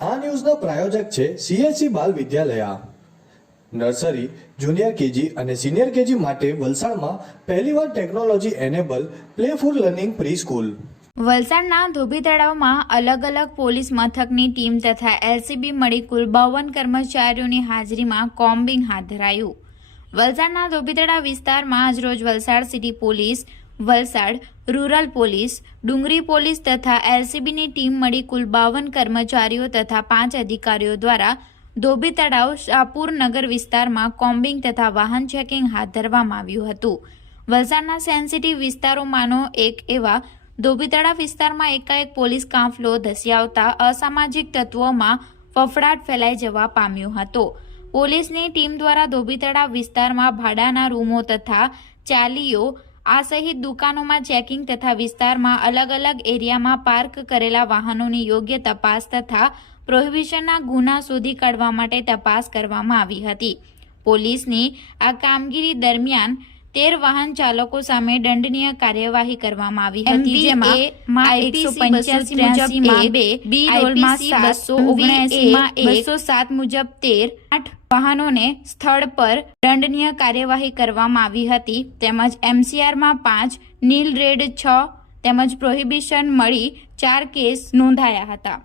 આ ન્યૂઝના પ્રાયોજક છે CSC બાલ વિદ્યાલયા. નર્સરી, જુનિયર કેજી અને સિનિયર કેજી માટે વલસાડમાં પહેલીવાર technology enable playful learning pre school. વલસાડના ધોબી તળાવમાં અલગ અલગ પોલીસ મથકની ટીમ તથા LCB મળી કુલ 52 કર્મચારીઓની હાજરીમાં કોમ્બિંગ હાથ ધરાયું. વલસાડના ધોબી તળાવ વિસ્તારમાં આજરોજ Valsad city police, Valsad rural police, Dungri police તથા LCBની ટીમ મળી કુલ 52 કર્મચારીઓ તથા 5 અધિકારીઓ દ્વારા ધોબી તળાવ શાહપુર નગર વિસ્તારમાં કોમ્બિંગ તથા વાહન ચેકિંગ હાથ ધરવામાં આવ્યું હતું. વલસાડના સેન્સિટિવ વિસ્તારોમાંનો એક એવા ધોબી તળાવ વિસ્તારમાં એકાએક પોલીસ કાફલો ધસી આવતા અસામાજિક તત્વોમાં ફફડાટ ફેલાઈ જવા પામ્યો હતો. પોલીસની ટીમ દ્વારા ધોબી તળાવ વિસ્તારમાં ભાડાના રૂમો તથા ચાલીઓ આ સહિત દુકાનોમાં ચેકિંગ તથા વિસ્તારમાં અલગ અલગ એરિયામાં પાર્ક કરેલા વાહનોની યોગ્ય તપાસ તથા પ્રોહિબિશનના ગુના શોધી કાઢવા માટે તપાસ કરવામાં આવી હતી. પોલીસની આ કામગીરી દરમિયાન 13 વાહન ચાલકો સામે દંડનીય કાર્યવાહી કરવામાં આવી હતી, જેમાં IPC 285 બી રોલમાં 779 207 મુજબ 8 વાહનોને સ્થળ પર દંડનીય કાર્યવાહી કરવામાં આવી હતી. તેમજ MCRમાં 5, નીલ રેડ 6 તેમજ પ્રોહિબિશન મળી 4 કેસ નોંધાયા હતા.